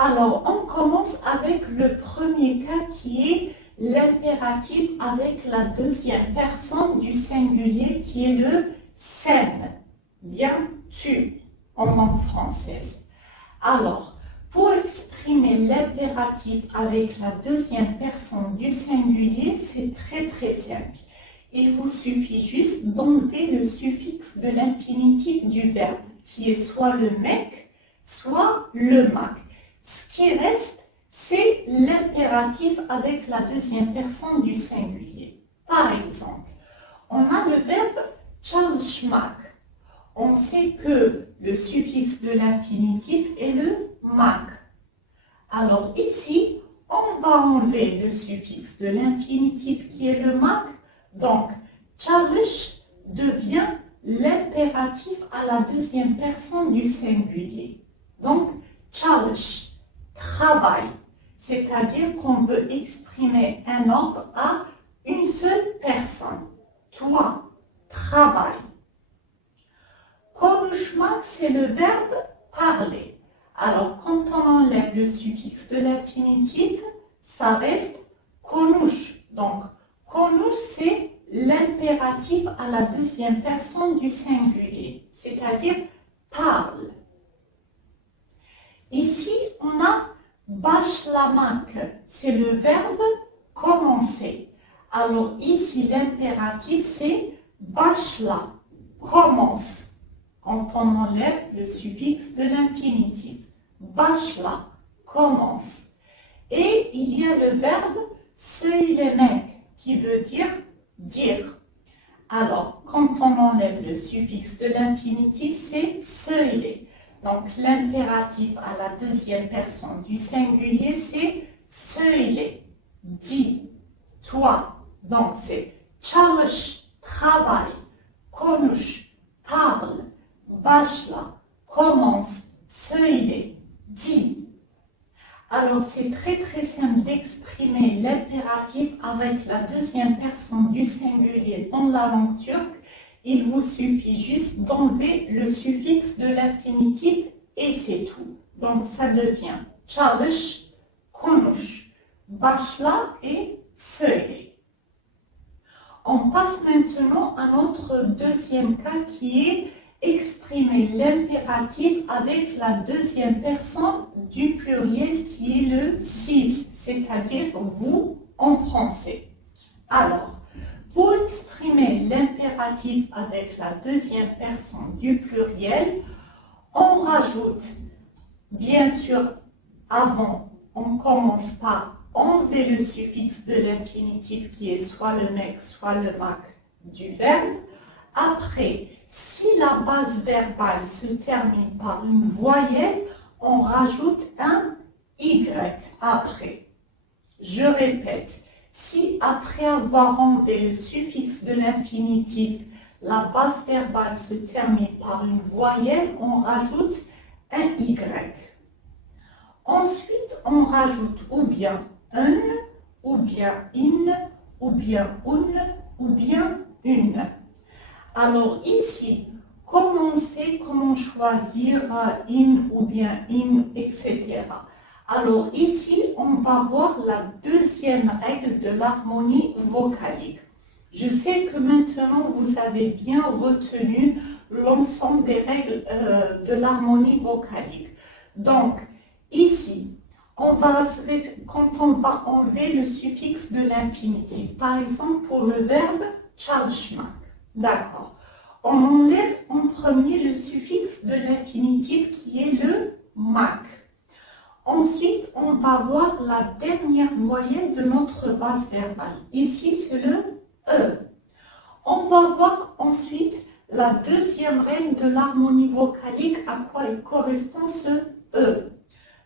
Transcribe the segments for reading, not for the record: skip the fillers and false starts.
Alors, on commence avec le premier cas qui est l'impératif avec la deuxième personne du singulier qui est le sen. Viens-tu en langue française. Alors, pour exprimer l'impératif avec la deuxième personne du singulier, c'est très simple. Il vous suffit juste d'enlever le suffixe de l'infinitif du verbe, qui est soit le mec, soit le mac. Ce qui reste, c'est l'impératif avec la deuxième personne du singulier. Par exemple, on a le verbe çalışmak. On sait que le suffixe de l'infinitif est le mak. Alors ici, on va enlever le suffixe de l'infinitif qui est le mak. Donc, çalış devient l'impératif à la deuxième personne du singulier. Donc, çalış, travail. C'est-à-dire qu'on veut exprimer un ordre à une seule personne. Toi, travaille. Konuşmak, c'est le verbe parler. Alors, quand on enlève le suffixe de l'infinitif, ça reste konuş. Donc, konuş, c'est l'impératif à la deuxième personne du singulier, c'est-à-dire parle. Ici, on a başlamak, c'est le verbe commencer. Alors ici, l'impératif, c'est başla, commence. Quand on enlève le suffixe de l'infinitif. Başla, commence. Et il y a le verbe söylemek, qui veut dire. Alors, quand on enlève le suffixe de l'infinitif, c'est söyle. Donc, l'impératif à la deuxième personne du singulier, c'est söyle, dis, toi. Donc, c'est çalış, travaille, konuş, parle, başla, commence, söyle, dis. Alors, c'est très simple d'exprimer l'impératif avec la deuxième personne du singulier dans la langue turque. Il vous suffit juste d'enlever le suffixe de l'infinitif et c'est tout. Donc, ça devient çalış, konuş, başla et söyle. On passe maintenant à notre deuxième cas qui est exprimer l'impératif avec la deuxième personne du pluriel qui est le siz, c'est-à-dire vous en français. Alors, pour exprimer l'impératif avec la deuxième personne du pluriel, on rajoute, bien sûr, avant, on commence par enlever le suffixe de l'infinitif qui est soit le mec, soit le mac du verbe. Après, si la base verbale se termine par une voyelle, on rajoute un Y après. Je répète, si après avoir enlevé le suffixe de l'infinitif, la base verbale se termine par une voyelle, on rajoute un Y. Ensuite, on rajoute ou bien un, ou bien in, ou bien un, ou bien une. Alors ici, comment on sait comment choisir in ou bien in, etc. Alors ici, on va voir la deuxième règle de l'harmonie vocalique. Je sais que maintenant, vous avez bien retenu l'ensemble des règles de l'harmonie vocalique. Donc, ici, quand on va enlever le suffixe de l'infinitif, par exemple pour le verbe çalışmak. D'accord. On enlève en premier le suffixe de l'infinitif qui est le mak. Ensuite, on va voir la dernière voyelle de notre base verbale. Ici, c'est le E. On va voir ensuite la deuxième règle de l'harmonie vocalique, à quoi il correspond ce E.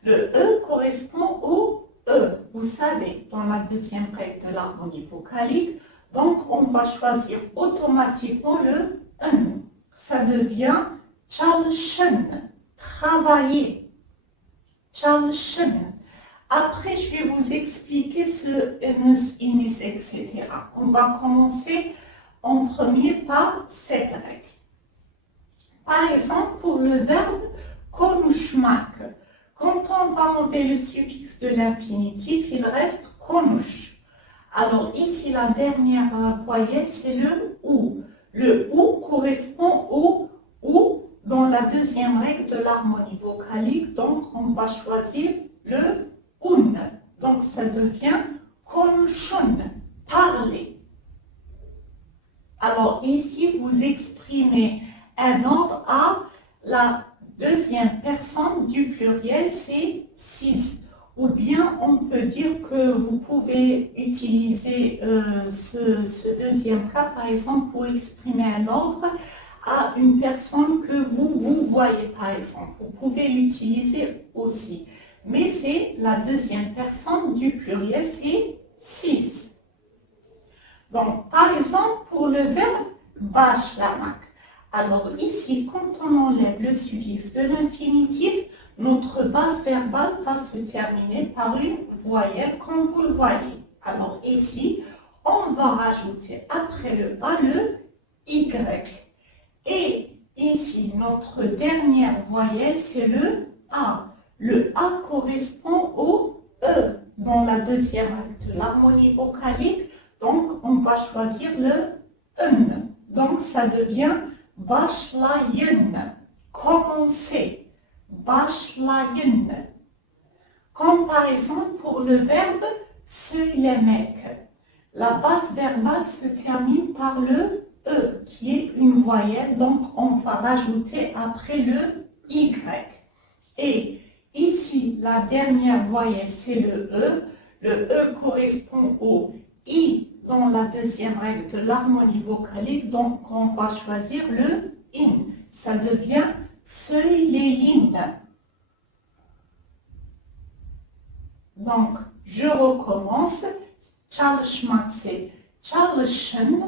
Le E correspond au E. Vous savez, dans la deuxième règle de l'harmonie vocalique, donc, on va choisir automatiquement le N. Ça devient çalışın, travailler. Çalışın. Après, je vais vous expliquer ce ns, inis, etc. On va commencer en premier par cette règle. Par exemple, pour le verbe konuşmak, quand on va pas enlever le suffixe de l'infinitif, il reste konuş. Alors ici, la dernière voyelle, c'est le OU. Le OU correspond au OU dans la deuxième règle de l'harmonie vocalique. Donc, on va choisir le UN. Donc, ça devient konuşun, parler. Alors ici, vous exprimez un ordre à la deuxième personne du pluriel, c'est siz. Ou bien on peut dire que vous pouvez utiliser ce deuxième cas, par exemple, pour exprimer un ordre à une personne que vous voyez, par exemple. Vous pouvez l'utiliser aussi. Mais c'est la deuxième personne du pluriel, c'est siz. Donc, par exemple, pour le verbe başlamak. Alors ici, quand on enlève le suffixe de l'infinitif, notre base verbale va se terminer par une voyelle, comme vous le voyez. Alors ici, on va rajouter après le A le Y. Et ici, notre dernière voyelle, c'est le A. Le A correspond au E dans la deuxième règle de l'harmonie vocalique. Donc, on va choisir le N. Donc, ça devient başlayın, commencer, başlayın. Comparaison pour le verbe söylemek. La base verbale se termine par le E, qui est une voyelle, donc on va rajouter après le Y. Et ici, la dernière voyelle, c'est le E. Le E correspond au I dans la deuxième règle de l'harmonie vocalique, donc on va choisir le IN. Ça devient söyleyin. Donc, je recommence. Çalışmak, c'est çalışın.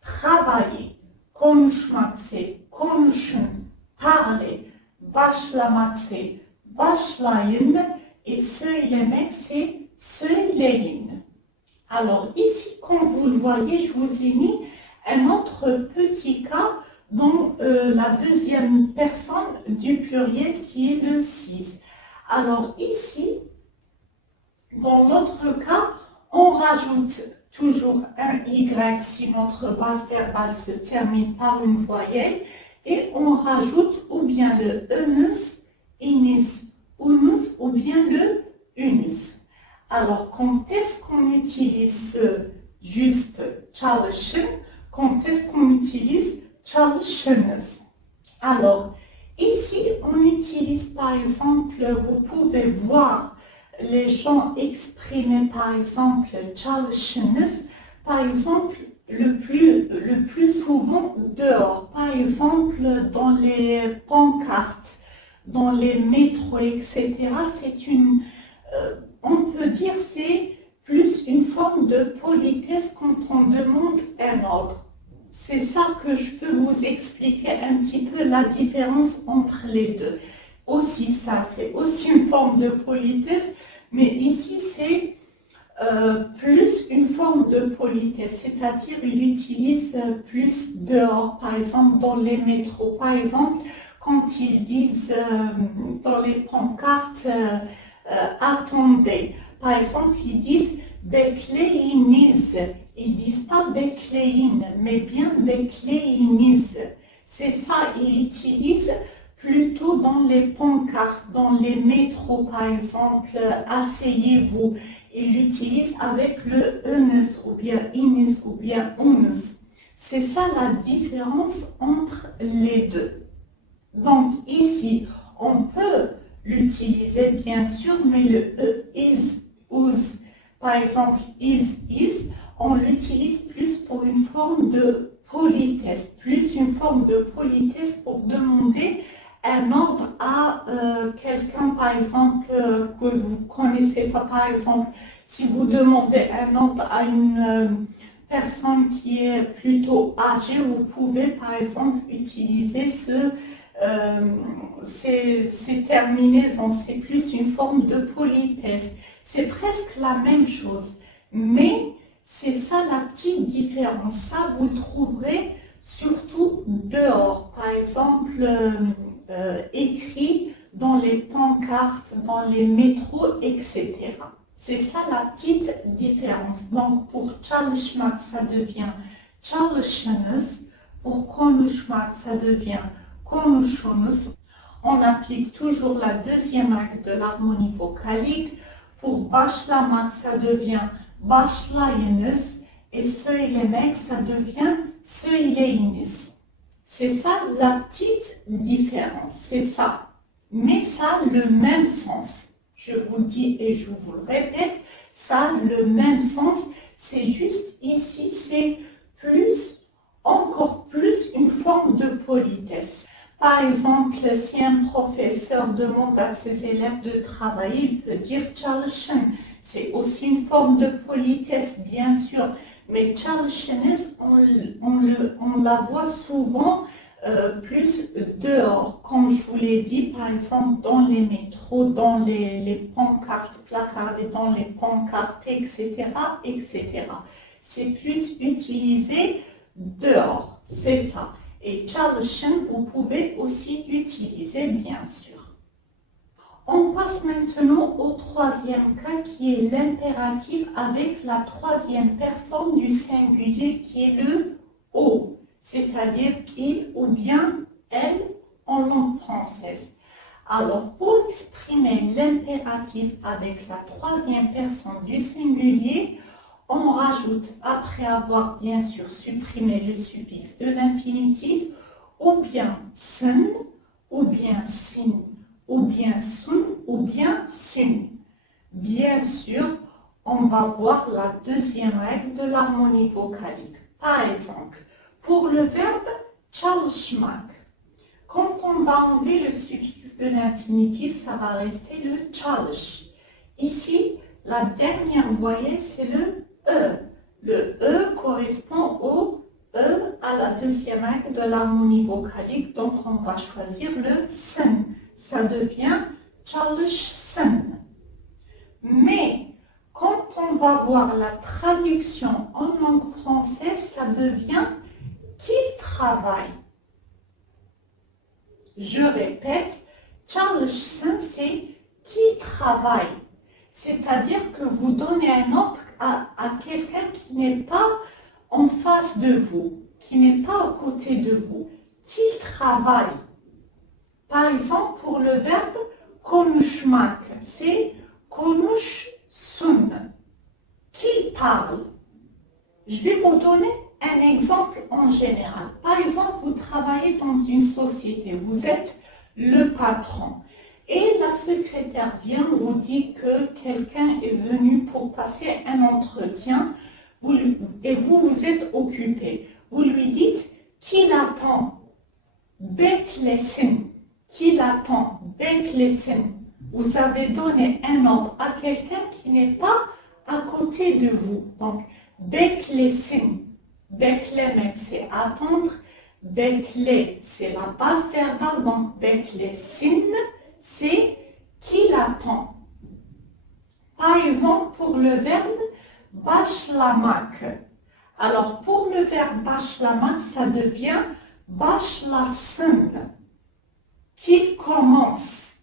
Travailler. Konuşmak, c'est konuşun. Parler. Başlamak, c'est başlayın. Et söylemek, c'est söyleyin. Alors ici, comme vous le voyez, je vous ai mis un autre petit cas dans la deuxième personne du pluriel qui est le siz. Alors ici, dans notre cas, on rajoute toujours un Y si notre base verbale se termine par une voyelle et on rajoute ou bien le enus, inis, unus ou bien le unus. Alors, quand est-ce qu'on utilise juste çalışın, quand est-ce qu'on utilise çalışınız? Alors, ici, on utilise par exemple, vous pouvez voir les gens exprimer par exemple çalışınız, par exemple, le plus souvent dehors, par exemple dans les pancartes, dans les métros, etc. C'est une... on peut dire c'est plus une forme de politesse quand on demande un ordre. C'est ça que je peux vous expliquer un petit peu la différence entre les deux. Aussi ça, c'est aussi une forme de politesse, mais ici c'est plus une forme de politesse, c'est-à-dire il utilise plus dehors, par exemple dans les métros, par exemple quand ils disent dans les pancartes attendez. Par exemple, ils disent bekleyiniz. Ils disent pas bekleyin, mais bien bekleyiniz. C'est ça, ils utilisent plutôt dans les pancartes, dans les métros, par exemple, asseyez-vous. Ils l'utilisent avec le enus ou bien inis ou bien unus. C'est ça la différence entre les deux. Donc ici, on peut l'utiliser bien sûr, mais le is, us, par exemple is, on l'utilise plus pour une forme de politesse, pour demander un ordre à quelqu'un, par exemple, que vous ne connaissez pas, par exemple, si vous demandez un ordre à une personne qui est plutôt âgée, vous pouvez, par exemple, utiliser ces terminaisons, c'est plus une forme de politesse. C'est presque la même chose, mais c'est ça la petite différence. Ça, vous le trouverez surtout dehors. Par exemple, écrit dans les pancartes, dans les métros, etc. C'est ça la petite différence. Donc pour çalışmak, ça devient çalışınız. Pour konuşmak, ça devient konuşunuz. On applique toujours la deuxième règle de l'harmonie vocalique. Pour başlamak, ça devient başlayınız. Et söylemek, ça devient söyleyiniz. C'est ça la petite différence, c'est ça. Mais ça a le même sens. Je vous dis et je vous le répète, ça a le même sens. C'est juste ici, c'est plus, encore plus une forme de politesse. Par exemple, si un professeur demande à ses élèves de travailler, il peut dire çalışın. C'est aussi une forme de politesse, bien sûr. Mais çalışınız, on la voit souvent plus dehors. Comme je vous l'ai dit, par exemple, dans les métros, dans les pancartes placardées, dans les pancartes, etc., etc. C'est plus utilisé dehors, c'est ça. Et çalışın, vous pouvez aussi utiliser, bien sûr. On passe maintenant au troisième cas qui est l'impératif avec la troisième personne du singulier qui est le O, c'est-à-dire il ou bien elle en langue française. Alors pour exprimer l'impératif avec la troisième personne du singulier, on rajoute, après avoir bien sûr supprimé le suffixe de l'infinitif, ou bien sın, ou bien sin, ou bien sun, ou bien sun. Bien sûr, on va voir la deuxième règle de l'harmonie vocalique. Par exemple, pour le verbe çalışmak, quand on va enlever le suffixe de l'infinitif, ça va rester le çalış. Ici, la dernière voyelle, c'est le E. Le E correspond au E à la deuxième règle de l'harmonie vocalique, donc on va choisir le sın. Ça devient çalışsın. Mais quand on va voir la traduction en langue française, ça devient qu'il travaille. Je répète, çalışsın, c'est qu'il travaille. C'est-à-dire que vous donnez un ordre à quelqu'un qui n'est pas en face de vous, qui n'est pas à côté de vous, qu'il travaille. Par exemple, pour le verbe konuşmak, c'est konuşsun, qu'il parle. Je vais vous donner un exemple en général. Par exemple, vous travaillez dans une société, vous êtes le patron et la secrétaire vient vous dit que quelqu'un est venu pour passer un entretien et vous êtes occupé. Vous lui dites qu'il attend, beklesin. Qu'il attend, beklesin. Vous avez donné un ordre à quelqu'un qui n'est pas à côté de vous. Donc, beklesin. Beklemek, c'est attendre. Bekle, c'est la base verbale. Donc, beklesin, c'est qu'il attend. Par exemple, pour le verbe başlamak. Alors, pour le verbe başlamak, ça devient başlasın. Qu'il commence.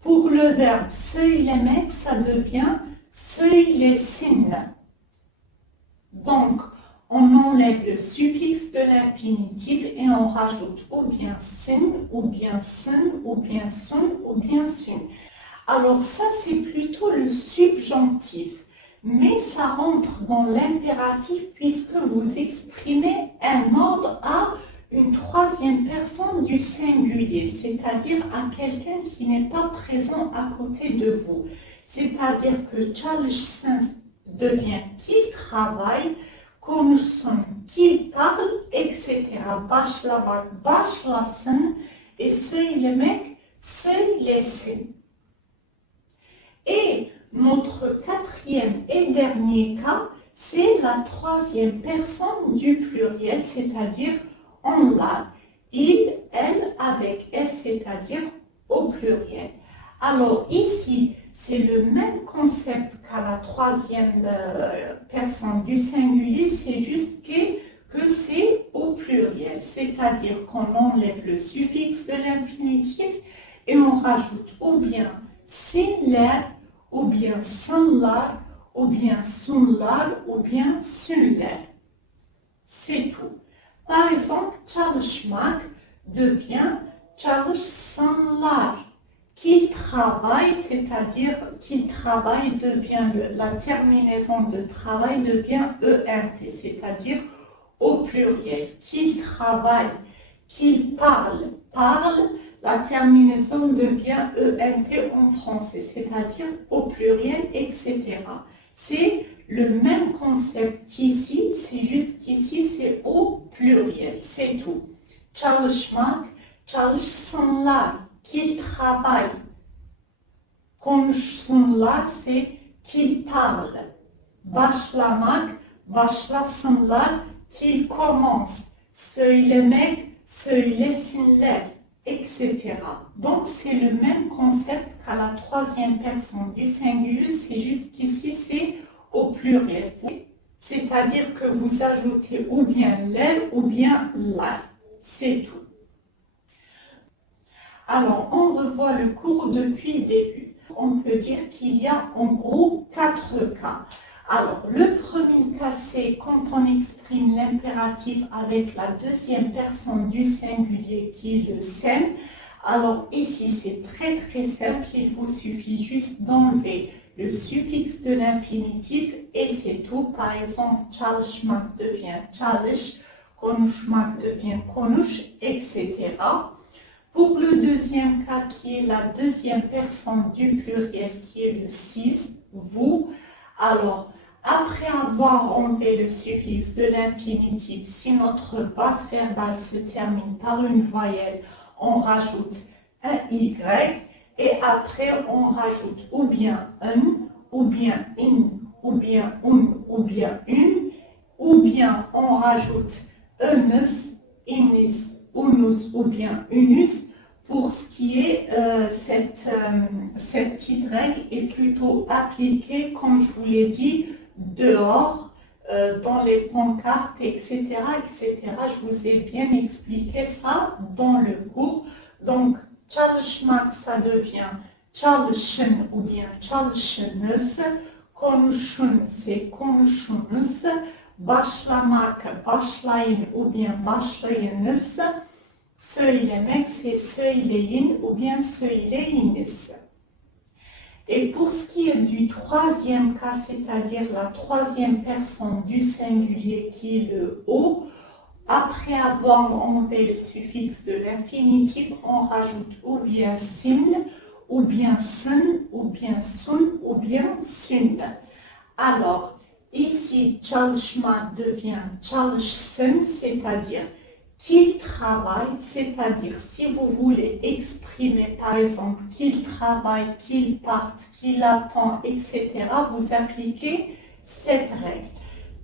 Pour le verbe söylemek, ça devient söylesin. Donc, on enlève le suffixe de l'infinitif et on rajoute ou bien sin, ou bien sun, ou bien sun, ou bien sun. Alors ça, c'est plutôt le subjonctif. Mais ça rentre dans l'impératif puisque vous exprimez un ordre à une troisième personne du singulier, c'est-à-dire à quelqu'un qui n'est pas présent à côté de vous. C'est-à-dire que çalışsın devient qu'il travaille, konuşsun qu'il parle, etc. Başlamak, başlasın et söylemek, söylesin. Et notre quatrième et dernier cas, c'est la troisième personne du pluriel, c'est-à-dire on l'a, il, elle, avec S, c'est-à-dire au pluriel. Alors ici, c'est le même concept qu'à la troisième personne du singulier, c'est juste que c'est au pluriel, c'est-à-dire qu'on enlève le suffixe de l'infinitif et on rajoute ou bien sinler, ou bien sanlar, ou bien sunlar, ou bien sunler. C'est tout. Par exemple, çalışmak devient çalışsınlar. Qu'il travaille, c'est-à-dire qu'il travaille devient la terminaison de travail devient ENT, c'est-à-dire au pluriel. Qu'il travaille, qu'il parle, la terminaison devient ENT en français, c'est-à-dire au pluriel, etc. C'est le même concept qu'ici, c'est juste qu'ici c'est au pluriel, c'est tout. Çalışmak, çalışsınlar, qu'ils travaillent. Konuşsunlar, c'est qu'ils parlent. Başlamak, başlasınlar, qu'ils commencent. Söylemek, söylesinler, etc. Donc c'est le même concept qu'à la troisième personne du singulier, c'est juste qu'ici c'est au pluriel. C'est-à-dire que vous ajoutez ou bien l'air ou bien la. C'est tout. Alors, on revoit le cours depuis le début. On peut dire qu'il y a en gros 4 cas. Alors, le premier cas, c'est quand on exprime l'impératif avec la deuxième personne du singulier qui est le sen. Alors, ici, c'est très simple. Il vous suffit juste d'enlever le suffixe de l'infinitif et c'est tout. Par exemple, çalışmak devient çalış, konuşmak devient konuş, etc. Pour le deuxième cas, qui est la deuxième personne du pluriel, qui est le siz, vous, alors, après avoir enlevé le suffixe de l'infinitif, si notre base verbale se termine par une voyelle, on rajoute un y, et après on rajoute ou bien un, ou bien in, ou bien un, ou bien une, ou bien on rajoute unus, inis, unus ou bien unus. Pour ce qui est, cette petite règle est plutôt appliquée, comme je vous l'ai dit, dehors, dans les pancartes, etc., etc. Je vous ai bien expliqué ça dans le cours. Donc, çalışmak, ça devient çalışın ou bien çalışınız. Konuşun, c'est konuşunuz. Başlamak, başlayın ou bien başlayınız. Söylemek, c'est söyleyin ou bien söyleyiniz. Et pour ce qui est du troisième cas, c'est-à-dire la troisième personne du singulier qui est le O, après avoir enlevé le suffixe de l'infinitif, on rajoute ou bien sin, ou bien sun, ou bien sun, ou bien sun. Alors, ici, çalışmak devient çalışsın, c'est-à-dire qu'il travaille, c'est-à-dire si vous voulez exprimer par exemple qu'il travaille, qu'il parte, qu'il attend, etc., vous appliquez cette règle.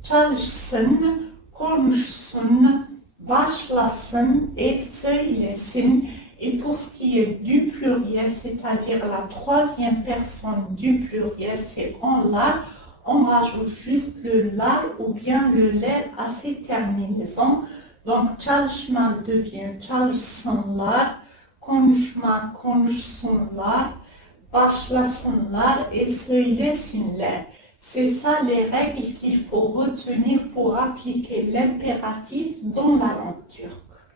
Çalışsın, konuşsun, başlasın et söylesin. Et pour ce qui est du pluriel, c'est-à-dire la troisième personne du pluriel, c'est en la, on rajoute juste le la ou bien le lait à ces terminaisons. Donc, çalışmak devient çalışsınlar, konuşmak, konuşsunlar, başlasınlar et söylesinler. C'est ça les règles qu'il faut retenir pour appliquer l'impératif dans la langue turque.